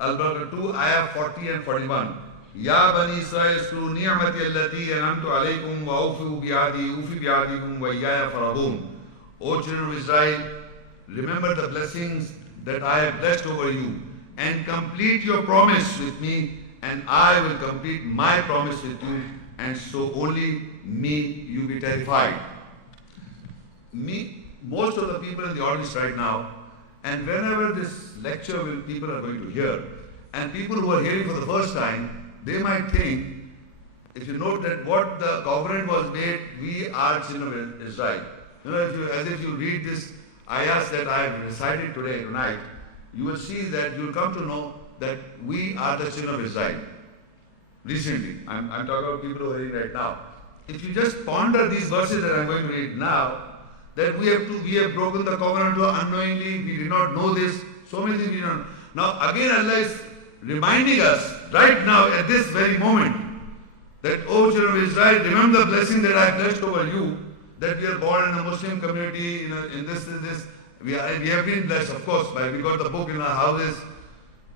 Al-Baqarah 2, ayah 40 and 41. Ya Bani Israel, Iskuru ni'mati allati an'amtu alaykum wa awfu bi'adi ufi bi'adikum wa iyaya farabun. O children of Israel, remember the blessings that I have blessed over you, and complete your promise with me, and I will complete my promise with you, and so only me you be terrified. Most of the people in the audience right now, and whenever this lecture people are going to hear, and people who are hearing for the first time, they might think, if you note that what the covenant was made, we are children of Israel. As if you read this ayahs that I have recited tonight, you will see that you will come to know that we are the children of Israel. Recently, I'm talking about people who are hearing right now. If you just ponder these verses that I'm going to read now, that we have broken the covenant unknowingly, we did not know this, so many things we don't know. Now again Allah is reminding us right now at this very moment that, O children of Israel, remember the blessing that I blessed over you, that we are born in a Muslim community, in this. We have been blessed, of course, by we got the book in our houses.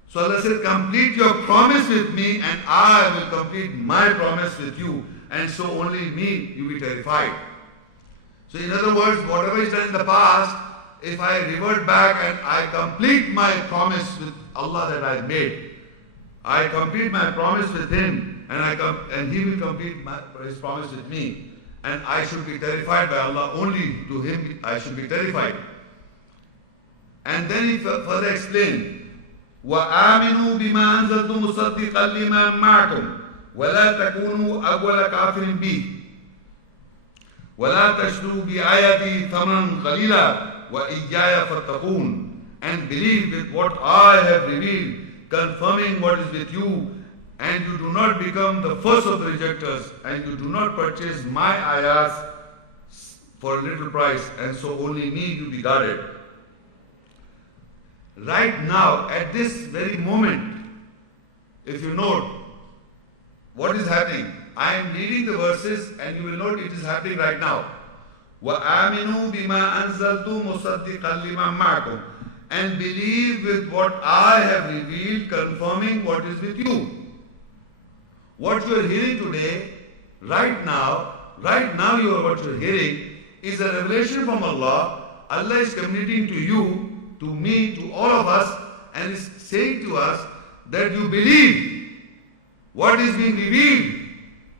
So Allah said, complete your promise with me, and I will complete my promise with you, and so only me you be terrified. So in other words, whatever is done in the past, if I revert back and I complete my promise with Allah that I made, I complete my promise with Him, and He will complete His promise with me, and I should be terrified by Allah. Only to Him I should be terrified. And then He further explained, وَآمِنُوا بِمَا أَنزَلْتُ مُصَدِّقًا لِمَا مَعَكُمْ وَلَا تَكُونُوا أَوَّلَ كَافِرٍ بِهِ وَلَا تَشْتَرُوا بِآيَاتِي ثَمَنًا قَلِيلًا وَإِيَّايَ فَاتَّقُونِ. And believe with what I have revealed, confirming what is with you, and you do not become the first of the rejectors, and you do not purchase my ayahs for a little price, and so only me you be guarded. Right now, at this very moment, if you note what is happening, I am reading the verses and you will note it is happening right now. وَآمِنُوا بِمَا أَنزَلْتُ مُصَدِّقًا لِمَا مَعَكُمْ. And believe with what I have revealed, confirming what is with you. What you are hearing today, right now what you are hearing is a revelation from Allah. Allah is communicating to you, to me, to all of us, and is saying to us that you believe what is being revealed,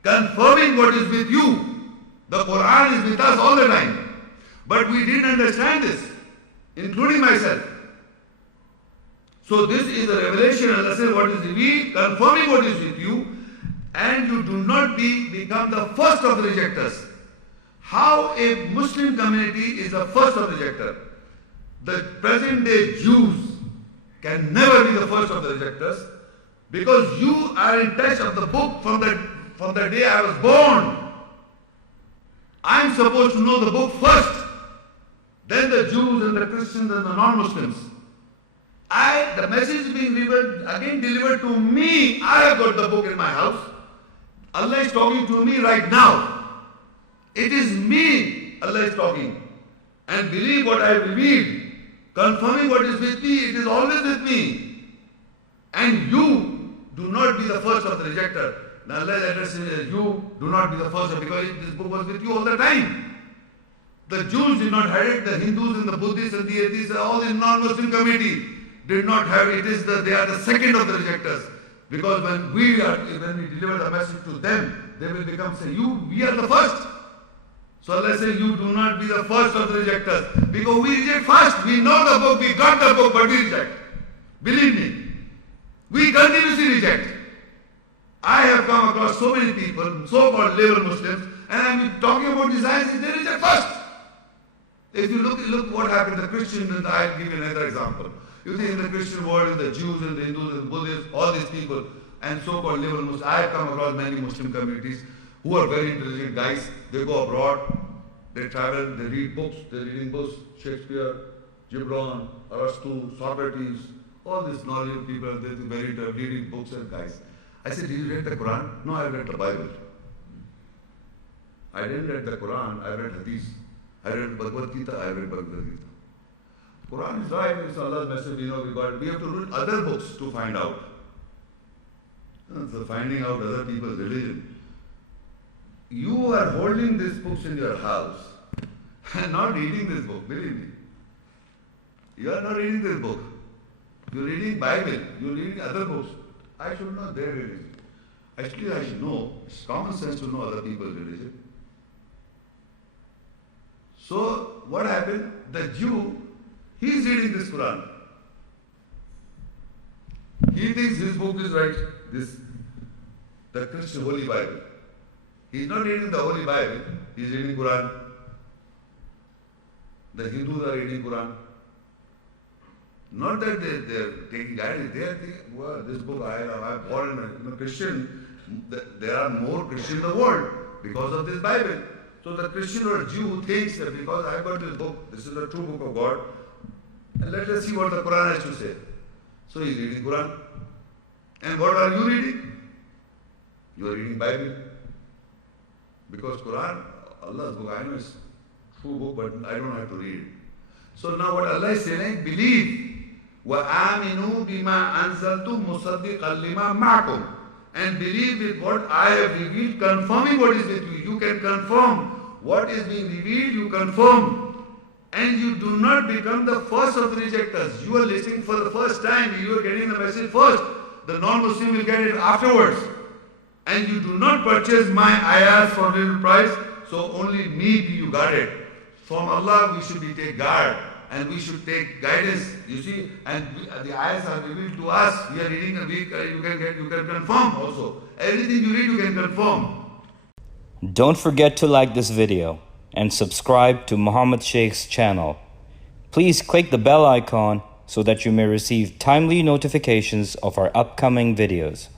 confirming what is with you. The Quran is with us all the time. But we didn't understand this, including myself. So this is a revelation. Allah says what is revealed, confirming what is with you, and you do not become the first of the rejectors. How a Muslim community is the first of the rejectors. The present day Jews can never be the first of the rejectors, because you are in touch of the book from the day I was born. I am supposed to know the book first, then the Jews and the Christians and the non-Muslims. The message is being delivered to me. I have got the book in my house. Allah is talking to me right now. It is me Allah is talking. And believe what I have revealed, confirming what is with me. It is always with me. And you do not be the first of the rejector. Now Allah is addressing you, do not be the first, because this book was with you all the time. The Jews did not have it, the Hindus and the Buddhists and the atheists, all the non-Muslim community did not have it. They are the second of the rejectors. Because when we deliver the message to them, they will become say, we are the first. So Allah says, you do not be the first of the rejectors. Because we reject first. We know the book, we got the book, but we reject. Believe me. We continuously reject. I have come across so many people, so-called liberal Muslims, and I'm talking about these ayahs, they reject first. If you look what happened to the Christians, and I'll give you another example. You see in the Christian world, the Jews and the Hindus and the Buddhists, all these people, and so-called liberal Muslims, I have come across many Muslim communities who are very intelligent guys. They go abroad, they travel, they read books, they're reading books, Shakespeare, Gibran, Aristotle, Socrates, all these knowledgeable people, they're very reading books and guys. I said, did you read the Quran? No, I read the Bible. I didn't read the Quran, I read Hadith. I read Bhagavad Gita, I read Bhagavad Gita. Quran is right, it's Allah's message, we know we got it. We have to read other books to find out. So finding out other people's religion. You are holding these books in your house and not reading this book, believe me. You are not reading this book. You are reading Bible, you are reading other books. I should know their religion. Actually, I should know, it's common sense to know other people's religion. So, what happened? The Jew, he is reading this Quran. He thinks his book is right, the Christian Holy Bible. He is not reading the Holy Bible, he is reading Quran. The Hindus are reading Quran. Not that they are taking guidance, they are thinking, well, this book I have born in a Christian, there are more Christians in the world because of this Bible. So the Christian or Jew thinks that because I got this book, this is the true book of God, and let us see what the Quran has to say. So he is reading Quran. And what are you reading? You are reading Bible. Because Quran, Allah's book, I know it's true book, but I don't have to read it. So now what Allah is saying, believe. وَآمِنُوا بِمَا أَنزَلْتُ مُصَدِّقًا لِمَا مَعَكُمْ. And believe with what I have revealed, confirming what is with you. You can confirm what is being revealed, you confirm. And you do not become the first of the rejectors. You are listening for the first time, you are getting the message first. The non-Muslim will get it afterwards. And you do not purchase my ayahs for little price, so only me do you guard it. From Allah we should be take guard and we should take guidance, you see, and the ayahs are revealed to us. We are reading a week, you can confirm also. Everything you read you can confirm. Don't forget to like this video and subscribe to Muhammad Sheikh's channel. Please click the bell icon so that you may receive timely notifications of our upcoming videos.